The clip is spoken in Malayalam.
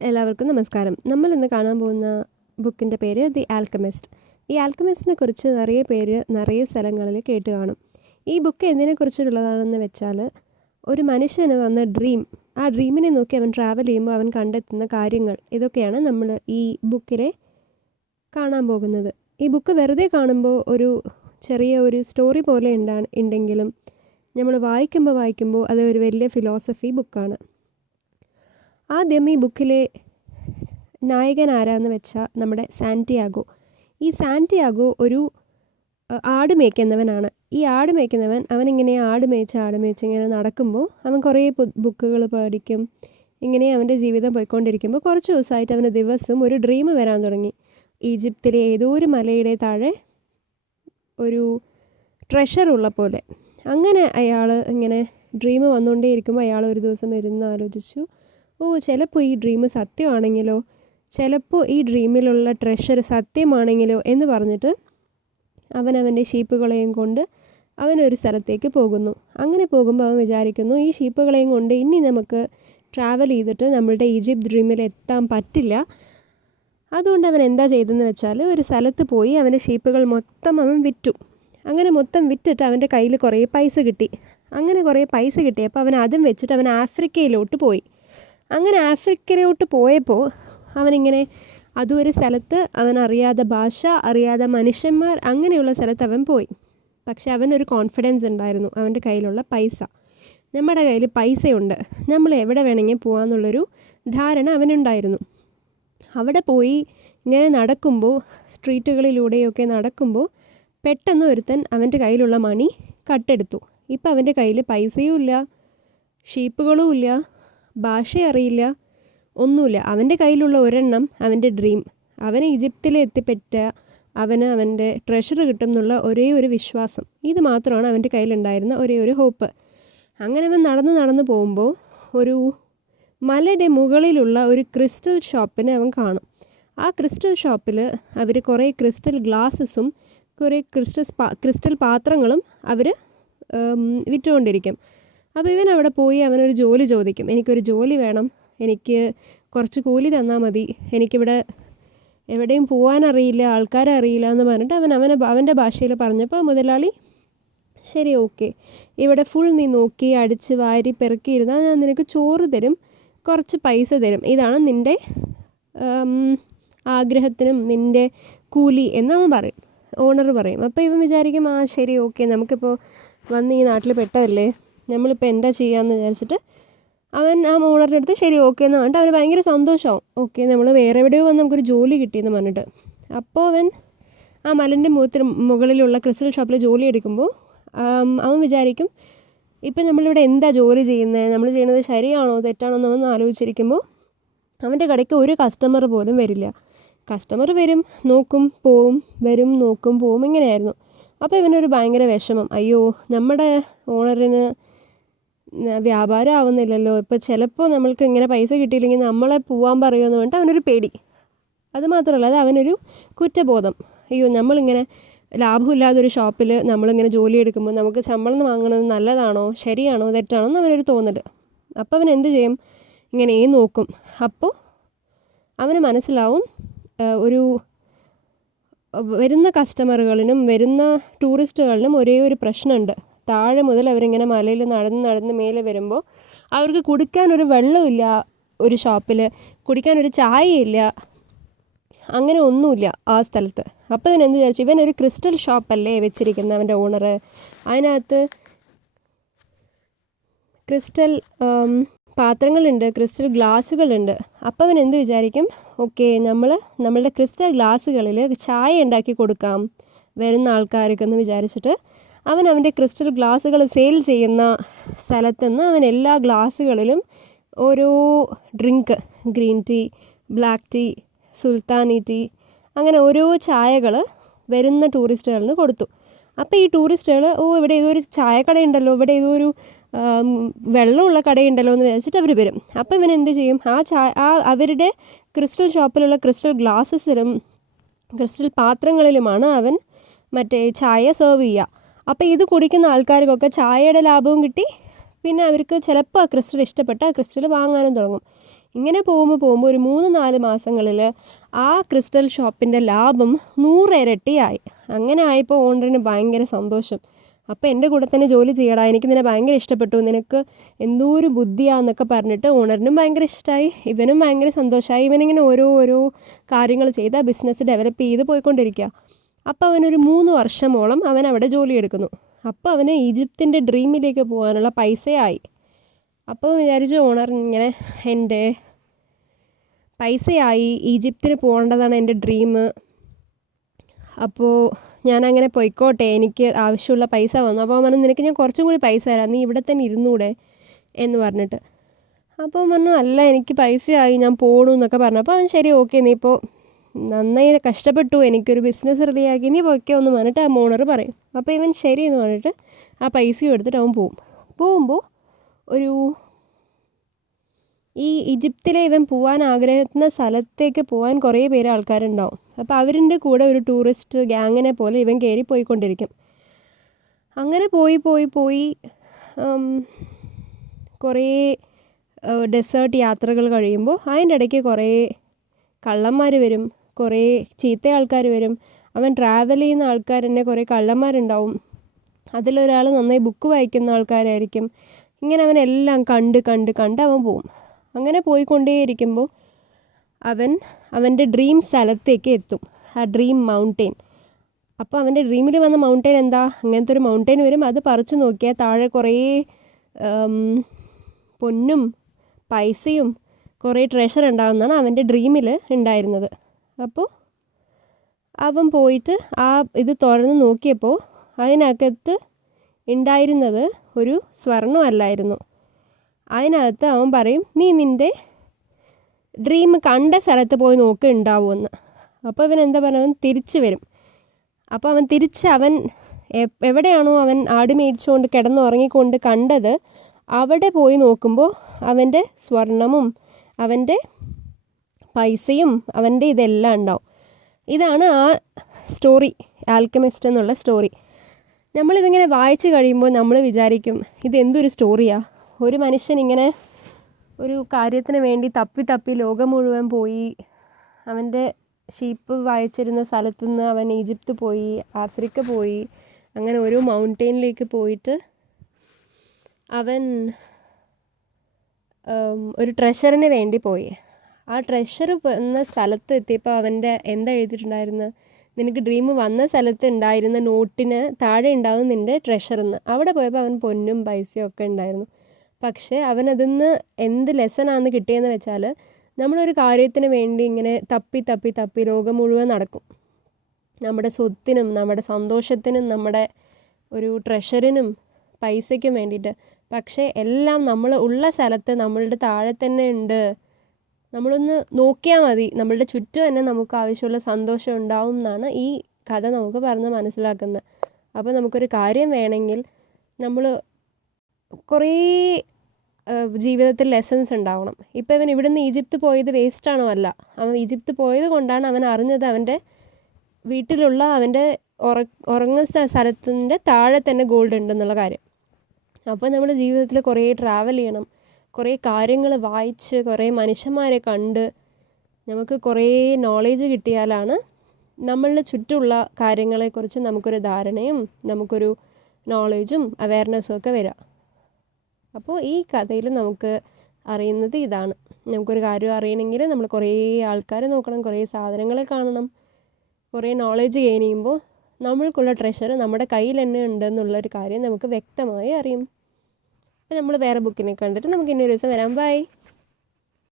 എല്ലാവർക്കും നമസ്കാരം. നമ്മൾ ഇന്ന് കാണാൻ പോകുന്ന ബുക്കിൻ്റെ പേര് ദി ആൽക്കമിസ്റ്റ്. ഈ ആൽക്കമിസ്റ്റിനെ കുറിച്ച് നിറയെ പേര് നിറയെ സ്ഥലങ്ങളിൽ കേട്ട് കാണും. ഈ ബുക്ക് എന്തിനെക്കുറിച്ചുള്ളതാണെന്ന് വെച്ചാൽ, ഒരു മനുഷ്യന് വന്ന ആ ഡ്രീമിനെ നോക്കി അവൻ ട്രാവൽ ചെയ്യുമ്പോൾ അവൻ കണ്ടെത്തുന്ന കാര്യങ്ങൾ, ഇതൊക്കെയാണ് നമ്മൾ ഈ ബുക്കിലെ കാണാൻ പോകുന്നത്. ഈ ബുക്ക് വെറുതെ കാണുമ്പോൾ ഒരു ചെറിയ ഒരു സ്റ്റോറി പോലെ ഉണ്ടെങ്കിലും നമ്മൾ വായിക്കുമ്പോൾ അത് ഒരു വലിയ ഫിലോസഫി ബുക്കാണ്. ആദ്യം ഈ ബുക്കിലെ നായകൻ ആരാന്ന് വെച്ചാൽ നമ്മുടെ സാന്റിയാഗോ. ഈ സാന്റിയാഗോ ഒരു ആട് മേയ്ക്കുന്നവനാണ്. ഈ ആട് മേയ്ക്കുന്നവൻ അവനിങ്ങനെ ആട് മേയ്ച്ച് ഇങ്ങനെ നടക്കുമ്പോൾ അവൻ കുറേ ബുക്കുകൾ പഠിക്കും. ഇങ്ങനെ അവൻ്റെ ജീവിതം പോയിക്കൊണ്ടിരിക്കുമ്പോൾ കുറച്ച് ദിവസമായിട്ട് അവന് ദിവസവും ഒരു ഡ്രീം വരാൻ തുടങ്ങി. ഈജിപ്തിലെ ഏതോ ഒരു മലയുടെ താഴെ ഒരു ട്രഷർ ഉള്ള പോലെ. അങ്ങനെ അയാൾ ഇങ്ങനെ ഡ്രീം വന്നുകൊണ്ടേയിരിക്കുമ്പോൾ അയാൾ ഒരു ദിവസം ഇരുന്ന് ആലോചിച്ചു, ചിലപ്പോൾ ഈ ഡ്രീം സത്യമാണെങ്കിലോ, ചിലപ്പോൾ ഈ ഡ്രീമിലുള്ള ട്രഷർ സത്യമാണെങ്കിലോ എന്ന് പറഞ്ഞിട്ട് അവൻ്റെ ഷീപ്പുകളെയും കൊണ്ട് അവനൊരു സ്ഥലത്തേക്ക് പോകുന്നു. അങ്ങനെ പോകുമ്പോൾ അവൻ വിചാരിക്കുന്നു, ഈ ഷീപ്പുകളെയും കൊണ്ട് ഇനി നമുക്ക് ട്രാവൽ ചെയ്തിട്ട് നമ്മളുടെ ഈജിപ്ത് ഡ്രീമിൽ എത്താൻ പറ്റില്ല. അതുകൊണ്ട് അവൻ എന്താ ചെയ്തതെന്ന് വെച്ചാൽ, ഒരു സ്ഥലത്ത് പോയി അവൻ്റെ ഷീപ്പുകൾ മൊത്തം അവൻ വിറ്റു. അങ്ങനെ മൊത്തം വിറ്റിട്ട് അവൻ്റെ കയ്യിൽ കുറേ പൈസ കിട്ടി. അങ്ങനെ കുറേ പൈസ കിട്ടിയപ്പോൾ അവൻ അതും വെച്ചിട്ട് അവൻ ആഫ്രിക്കയിലോട്ട് പോയി. അങ്ങനെ ആഫ്രിക്കയിലോട്ട് പോയപ്പോൾ അവനിങ്ങനെ അതും ഒരു സ്ഥലത്ത് അവൻ അറിയാതെ ഭാഷ, അറിയാതെ മനുഷ്യന്മാർ, അങ്ങനെയുള്ള സ്ഥലത്ത് അവൻ പോയി. പക്ഷെ അവനൊരു കോൺഫിഡൻസ് ഉണ്ടായിരുന്നു. അവൻ്റെ കയ്യിലുള്ള പൈസ, നമ്മുടെ കയ്യിൽ പൈസയുണ്ട്, നമ്മൾ എവിടെ വേണമെങ്കിൽ പോകാമെന്നുള്ളൊരു ധാരണ അവനുണ്ടായിരുന്നു. അവിടെ പോയി ഇങ്ങനെ നടക്കുമ്പോൾ, സ്ട്രീറ്റുകളിലൂടെയൊക്കെ നടക്കുമ്പോൾ പെട്ടെന്ന് ഒരുത്തൻ അവൻ്റെ കയ്യിലുള്ള മണി കട്ടെടുത്തു. ഇപ്പം അവൻ്റെ കയ്യിൽ പൈസയും ഇല്ല, ഷീപ്പുകളും ഇല്ല, ഭാഷ അറിയില്ല, ഒന്നുമില്ല. അവൻ്റെ കയ്യിലുള്ള ഒരെണ്ണം അവൻ്റെ ഡ്രീം, അവന് ഈജിപ്തിൽ എത്തിപ്പറ്റ അവൻ്റെ ട്രഷർ കിട്ടും എന്നുള്ള ഒരേ ഒരു വിശ്വാസം, ഇത് മാത്രമാണ് അവൻ്റെ കയ്യിലുണ്ടായിരുന്ന ഒരേ ഒരു ഹോപ്പ്. അങ്ങനെ അവൻ നടന്ന് പോകുമ്പോൾ ഒരു മലയുടെ മുകളിലുള്ള ഒരു ക്രിസ്റ്റൽ ഷോപ്പിനെ അവൻ കാണും. ആ ക്രിസ്റ്റൽ ഷോപ്പിൽ അവർ കുറേ ക്രിസ്റ്റൽ ഗ്ലാസസും കുറേ ക്രിസ്റ്റൽ പാത്രങ്ങളും അവർ വിറ്റുകൊണ്ടിരിക്കും. അപ്പോൾ ഇവൻ അവിടെ പോയി അവനൊരു ജോലി ചോദിക്കും. എനിക്കൊരു ജോലി വേണം, എനിക്ക് കുറച്ച് കൂലി തന്നാൽ മതി, എനിക്കിവിടെ എവിടെയും പോകാനറിയില്ല, ആൾക്കാരെ അറിയില്ല എന്ന് പറഞ്ഞിട്ട് അവൻ്റെ ഭാഷയിൽ പറഞ്ഞപ്പോൾ മുതലാളി, ശരി, ഓക്കെ, ഇവിടെ ഫുൾ നീ നോക്കി അടിച്ച് വാരി പെറുക്കിയിരുന്നാൽ ഞാൻ നിനക്ക് ചോറ് തരും, കുറച്ച് പൈസ തരും, ഇതാണ് നിൻ്റെ ആഗ്രഹത്തിനും നിൻ്റെ കൂലി എന്നവൻ പറയും, ഓണർ പറയും. അപ്പോൾ ഇവൻ വിചാരിക്കും, ശരി, ഓക്കെ, നമുക്കിപ്പോൾ വന്ന് ഈ നാട്ടിൽ പെട്ടതല്ലേ, നമ്മളിപ്പോൾ എന്താ ചെയ്യാമെന്ന് വിചാരിച്ചിട്ട് അവൻ ആ ഓണറിൻ്റെ അടുത്ത് ശരി, ഓക്കെ എന്ന് പറഞ്ഞിട്ട് അവന് ഭയങ്കര സന്തോഷമാവും. ഓക്കെ, നമ്മൾ വേറെ എവിടെയോ വന്ന് നമുക്കൊരു ജോലി കിട്ടിയെന്ന് പറഞ്ഞിട്ട്. അപ്പോൾ അവൻ ആ മലൻ്റെ മുകളിലുള്ള ക്രിസ്റ്റൽ ഷോപ്പിൽ ജോലി എടുക്കുമ്പോൾ അവൻ വിചാരിക്കും, ഇപ്പം നമ്മളിവിടെ എന്താ ജോലി ചെയ്യുന്നത്, നമ്മൾ ചെയ്യുന്നത് ശരിയാണോ തെറ്റാണോ എന്നൊന്ന് ആലോചിച്ചിരിക്കുമ്പോൾ അവൻ്റെ കടയ്ക്ക് ഒരു കസ്റ്റമർ പോലും വരില്ല. കസ്റ്റമർ വരും, നോക്കും, പോവും, വരും, നോക്കും, പോവും, ഇങ്ങനെയായിരുന്നു. അപ്പോൾ ഇവനൊരു ഭയങ്കര വിഷമം, അയ്യോ, നമ്മുടെ ഓണറിന് വ്യാപാരം ആവുന്നില്ലല്ലോ, ഇപ്പോൾ ചിലപ്പോൾ നമ്മൾക്ക് ഇങ്ങനെ പൈസ കിട്ടിയില്ലെങ്കിൽ നമ്മളെ പോവാൻ പറയുമെന്ന് പറഞ്ഞിട്ട് അവനൊരു പേടി. അതുമാത്രമല്ല, അത് അവനൊരു കുറ്റബോധം, അയ്യോ, നമ്മളിങ്ങനെ ലാഭമില്ലാതൊരു ഷോപ്പിൽ നമ്മളിങ്ങനെ ജോലി എടുക്കുമ്പോൾ നമുക്ക് ശമ്പളം വാങ്ങുന്നത് നല്ലതാണോ, ശരിയാണോ, തെറ്റാണോ എന്ന് അവനൊരു തോന്നൽ. അപ്പോൾ അവൻ എന്ത് ചെയ്യും, ഇങ്ങനെ നോക്കും. അപ്പോൾ അവന് മനസ്സിലാവും, ഒരു വരുന്ന കസ്റ്റമറുകളിലും വരുന്ന ടൂറിസ്റ്റുകളിലും ഒരേ ഒരു പ്രശ്നമുണ്ട്. താഴെ മുതൽ അവരിങ്ങനെ മലയിൽ നടന്ന് മേലെ വരുമ്പോൾ അവർക്ക് കുടിക്കാനൊരു വെള്ളമില്ല, ഒരു ഷോപ്പിൽ കുടിക്കാനൊരു ചായയില്ല, അങ്ങനെ ഒന്നുമില്ല ആ സ്ഥലത്ത്. അപ്പോൾ ഇവൻ എന്ത് വിചാരിച്ചു, ഇവനൊരു ക്രിസ്റ്റൽ ഷോപ്പല്ലേ വെച്ചിരിക്കുന്നത് അവൻ്റെ ഓണർ, അതിനകത്ത് ക്രിസ്റ്റൽ പാത്രങ്ങളുണ്ട്, ക്രിസ്റ്റൽ ഗ്ലാസ്സുകളുണ്ട്. അപ്പോൾ അവൻ എന്ത് വിചാരിക്കും, ഓക്കെ, നമ്മളുടെ ക്രിസ്റ്റൽ ഗ്ലാസ്സുകളിൽ ചായ ഉണ്ടാക്കി കൊടുക്കാം വരുന്ന ആൾക്കാർക്കെന്ന് വിചാരിച്ചിട്ട് അവൻ്റെ ക്രിസ്റ്റൽ ഗ്ലാസ്സുകൾ സെയിൽ ചെയ്യുന്ന സ്ഥലത്തുനിന്ന് അവൻ എല്ലാ ഗ്ലാസ്സുകളിലും ഓരോ drink, green tea, black tea, സുൽത്താനി ടീ, അങ്ങനെ ഓരോ ചായകൾ വരുന്ന ടൂറിസ്റ്റുകളിന് കൊടുത്തു. അപ്പോൾ ഈ ടൂറിസ്റ്റുകൾ, ഇവിടെ ഏതോ ഒരു ചായക്കടയുണ്ടല്ലോ, ഇവിടെ ഏതോ ഒരു വെള്ളമുള്ള കടയുണ്ടല്ലോ എന്ന് വിചാരിച്ചിട്ട് അവർ വരും. അപ്പോൾ ഇവൻ എന്ത് ചെയ്യും, അവരുടെ ക്രിസ്റ്റൽ ഷോപ്പിലുള്ള ക്രിസ്റ്റൽ ഗ്ലാസസിലും ക്രിസ്റ്റൽ പാത്രങ്ങളിലുമാണ് അവൻ മറ്റേ ചായ സെർവ് ചെയ്യുക. അപ്പോൾ ഇത് കുടിക്കുന്ന ആൾക്കാർക്കൊക്കെ ചായയുടെ ലാഭവും കിട്ടി, പിന്നെ അവർക്ക് ചിലപ്പോൾ ആ ക്രിസ്റ്റൽ ഇഷ്ടപ്പെട്ട ആ ക്രിസ്റ്റൽ വാങ്ങാനും തുടങ്ങും. ഇങ്ങനെ പോകുമ്പോൾ ഒരു 3-4 മാസങ്ങളിൽ ആ ക്രിസ്റ്റൽ ഷോപ്പിൻ്റെ ലാഭം 100 ഇരട്ടിയായി. അങ്ങനെ ആയപ്പോൾ ഓണറിന് ഭയങ്കര സന്തോഷം. അപ്പോൾ എൻ്റെ കൂടെ തന്നെ ജോലി ചെയ്യടാ, എനിക്ക് നിന്നെ ഭയങ്കര ഇഷ്ടപ്പെട്ടു, നിനക്ക് എന്തോ ഒരു ബുദ്ധിയാന്നൊക്കെ പറഞ്ഞിട്ട് ഓണറിനും ഭയങ്കര ഇഷ്ടമായി, ഇവനും ഭയങ്കര സന്തോഷമായി. ഇവനിങ്ങനെ ഓരോ കാര്യങ്ങൾ ചെയ്ത് ആ ബിസിനസ് ഡെവലപ്പ് ചെയ്ത് പോയിക്കൊണ്ടിരിക്കുക. അപ്പോൾ അവനൊരു 3 വർഷമോളം അവൻ അവിടെ ജോലിയെടുക്കുന്നു. അപ്പോൾ അവന് ഈജിപ്തിൻ്റെ ഡ്രീമിലേക്ക് പോകാനുള്ള പൈസയായി. അപ്പോൾ വിചാരിച്ചു ഓണർ ഇങ്ങനെ എൻ്റെ പൈസയായി, ഈജിപ്തിന് പോകേണ്ടതാണ് എൻ്റെ ഡ്രീം, അപ്പോൾ ഞാനങ്ങനെ പോയിക്കോട്ടെ, എനിക്ക് ആവശ്യമുള്ള പൈസ വന്നു. അപ്പോൾ പറഞ്ഞു നിനക്ക് ഞാൻ കുറച്ചും കൂടി പൈസ തരാം, നീ ഇവിടെ തന്നെ ഇരുന്നൂടെ എന്ന് പറഞ്ഞിട്ട്. അപ്പോൾ പറഞ്ഞു അല്ല എനിക്ക് പൈസയായി, ഞാൻ പോകണു എന്നൊക്കെ പറഞ്ഞു. അപ്പോൾ അവൻ ശരി ഓക്കെ, നീ ഇപ്പോൾ നന്നായി കഷ്ടപ്പെട്ടു, എനിക്കൊരു ബിസിനസ് റെഡിയാക്കി, നീ പോയിക്കോ എന്ന് പറഞ്ഞിട്ട് ആ ഓണർ പറയും. അപ്പോൾ ഇവൻ ശരി എന്ന് പറഞ്ഞിട്ട് ആ പൈസയും എടുത്തിട്ട് അവൻ പോകുമ്പോൾ ഒരു ഈ ഈജിപ്തിലെ ഇവൻ പോകാൻ ആഗ്രഹിക്കുന്ന സ്ഥലത്തേക്ക് പോകാൻ കുറേ പേര് ആൾക്കാരുണ്ടാവും. അപ്പോൾ അവരുടെ കൂടെ ഒരു ടൂറിസ്റ്റ് ഗ്യാങ്ങിനെ പോലെ ഇവൻ കയറി പോയിക്കൊണ്ടിരിക്കും. അങ്ങനെ പോയി കുറേ ഡെസേർട്ട് യാത്രകൾ കഴിയുമ്പോൾ അതിൻ്റെ ഇടയ്ക്ക് കുറേ കള്ളന്മാർ വരും, കുറേ ചീത്ത ആൾക്കാർ വരും. അവൻ ട്രാവൽ ചെയ്യുന്ന ആൾക്കാർ തന്നെ കുറേ കള്ളന്മാരുണ്ടാവും. അതിലൊരാൾ നന്നായി ബുക്ക് വായിക്കുന്ന ആൾക്കാരായിരിക്കും. ഇങ്ങനെ അവനെല്ലാം കണ്ട് അവൻ പോവും. അങ്ങനെ പോയിക്കൊണ്ടേയിരിക്കുമ്പോൾ അവൻ്റെ ഡ്രീം സ്ഥലത്തേക്ക് എത്തും, ആ ഡ്രീം മൗണ്ടെയിൻ. അപ്പോൾ അവൻ്റെ ഡ്രീമിൽ വന്ന മൗണ്ടെയിൻ എന്താ, അങ്ങനത്തെ ഒരു മൗണ്ടെയിൻ വരും. അത് പറിച്ചു നോക്കിയാൽ താഴെ കുറേ പൊന്നും പൈസയും കുറേ ട്രഷർ ഉണ്ടാകുന്നതാണ് അവൻ്റെ ഡ്രീമിൽ ഉണ്ടായിരുന്നത്. അപ്പോൾ അവൻ പോയിട്ട് ഇത് തുറന്ന് നോക്കിയപ്പോൾ അതിനകത്ത് ഉണ്ടായിരുന്നത് ഒരു സ്വർണ്ണമല്ലായിരുന്നു. അതിനകത്ത് അവൻ പറയും നീ നിൻ്റെ ഡ്രീം കണ്ട സ്ഥലത്ത് പോയി നോക്ക് ഉണ്ടാവുമെന്ന്. അപ്പോൾ ഇവൻ എന്താ പറയുക, തിരിച്ച് വരും. അപ്പോൾ അവൻ എവിടെയാണോ അവൻ ആട് മേടിച്ചുകൊണ്ട് കിടന്നുറങ്ങിക്കൊണ്ട് കണ്ടത് അവിടെ പോയി നോക്കുമ്പോൾ അവൻ്റെ സ്വർണമും അവൻ്റെ പൈസയും അവൻ്റെ ഇതെല്ലാം ഉണ്ടാവും. ഇതാണ് ആ സ്റ്റോറി, ആൽക്കമിസ്റ്റ് എന്നുള്ള സ്റ്റോറി. നമ്മളിതിങ്ങനെ വായിച്ച് കഴിയുമ്പോൾ നമ്മൾ വിചാരിക്കും ഇതെന്തൊരു സ്റ്റോറിയാണ്, ഒരു മനുഷ്യൻ ഇങ്ങനെ ഒരു കാര്യത്തിന് വേണ്ടി തപ്പി ലോകം മുഴുവൻ പോയി, അവൻ്റെ ഷീപ്പ് വായിച്ചിരുന്ന സ്ഥലത്തു നിന്ന് അവൻ ഈജിപ്ത് പോയി, ആഫ്രിക്ക പോയി, അങ്ങനെ ഓരോ മൗണ്ടെയിനിലേക്ക് പോയിട്ട് അവൻ ഒരു ട്രഷറിന് വേണ്ടി പോയി. ആ ട്രഷർ വന്ന സ്ഥലത്ത് എത്തിയപ്പോൾ അവൻ്റെ എന്താ എഴുതിയിട്ടുണ്ടായിരുന്നത്, നിനക്ക് ഡ്രീം വന്ന സ്ഥലത്ത് ഉണ്ടായിരുന്ന നോട്ടിന് താഴെ ഉണ്ടാവും നിൻ്റെ ട്രഷറെന്ന്. അവിടെ പോയപ്പോൾ അവൻ പൊന്നും പൈസയും ഒക്കെ ഉണ്ടായിരുന്നു. പക്ഷേ അവനതിന്ന് എന്ത് ലെസനാണ് കിട്ടിയെന്ന് വെച്ചാൽ, നമ്മളൊരു കാര്യത്തിന് വേണ്ടി ഇങ്ങനെ തപ്പി ലോകം മുഴുവൻ നടക്കും, നമ്മുടെ സ്വത്തിനും നമ്മുടെ സന്തോഷത്തിനും നമ്മുടെ ഒരു ട്രഷറിനും പൈസയ്ക്കും വേണ്ടിയിട്ട്. പക്ഷേ എല്ലാം നമ്മൾ ഉള്ള സ്ഥലത്ത് നമ്മളുടെ താഴെ തന്നെ ഉണ്ട്. നമ്മളൊന്ന് നോക്കിയാൽ മതി, നമ്മളുടെ ചുറ്റും തന്നെ നമുക്ക് ആവശ്യമുള്ള സന്തോഷം ഉണ്ടാവും എന്നാണ് ഈ കഥ നമുക്ക് പറഞ്ഞ് മനസ്സിലാക്കുന്നത്. അപ്പോൾ നമുക്കൊരു കാര്യം വേണമെങ്കിൽ നമ്മൾ കുറേ ജീവിതത്തിൽ ലെസൺസ് ഉണ്ടാവണം. ഇപ്പോൾ ഇവൻ ഇവിടുന്ന് ഈജിപ്ത് പോയത് വേസ്റ്റാണോ? അല്ല, അവൻ ഈജിപ്ത് പോയത് കൊണ്ടാണ് അവൻ അറിഞ്ഞത് അവൻ്റെ വീട്ടിലുള്ള അവൻ്റെ ഉറങ്ങുന്ന സ്ഥലത്തിൻ്റെ താഴെ തന്നെ ഗോൾഡ് ഉണ്ടെന്നുള്ള കാര്യം. അപ്പോൾ നമ്മൾ ജീവിതത്തിൽ കുറേ ട്രാവൽ ചെയ്യണം, കുറേ കാര്യങ്ങൾ വായിച്ച് കുറേ മനുഷ്യന്മാരെ കണ്ട് നമുക്ക് കുറേ നോളേജ് കിട്ടിയാലാണ് നമ്മളുടെ ചുറ്റുമുള്ള കാര്യങ്ങളെക്കുറിച്ച് നമുക്കൊരു ധാരണയും നമുക്കൊരു നോളേജും അവയർനെസ്സും ഒക്കെ വരിക. അപ്പോൾ ഈ കഥയിൽ നമുക്ക് അറിയുന്നത് ഇതാണ്, നമുക്കൊരു കാര്യം അറിയണമെങ്കിൽ നമ്മൾ കുറേ ആൾക്കാരെ നോക്കണം, കുറേ സാധനങ്ങളെ കാണണം, കുറേ നോളേജ് ഗെയിൻ ചെയ്യുമ്പോൾ നമ്മൾക്കുള്ള ട്രഷർ നമ്മുടെ കയ്യിൽ തന്നെ ഉണ്ടെന്നുള്ളൊരു കാര്യം നമുക്ക് വ്യക്തമായി അറിയും. അപ്പോൾ നമ്മൾ വേറെ ബുക്കിനെ കണ്ടിട്ട് നമുക്ക് ഇനി ഒരു ദിവസം വരാം. ബൈ.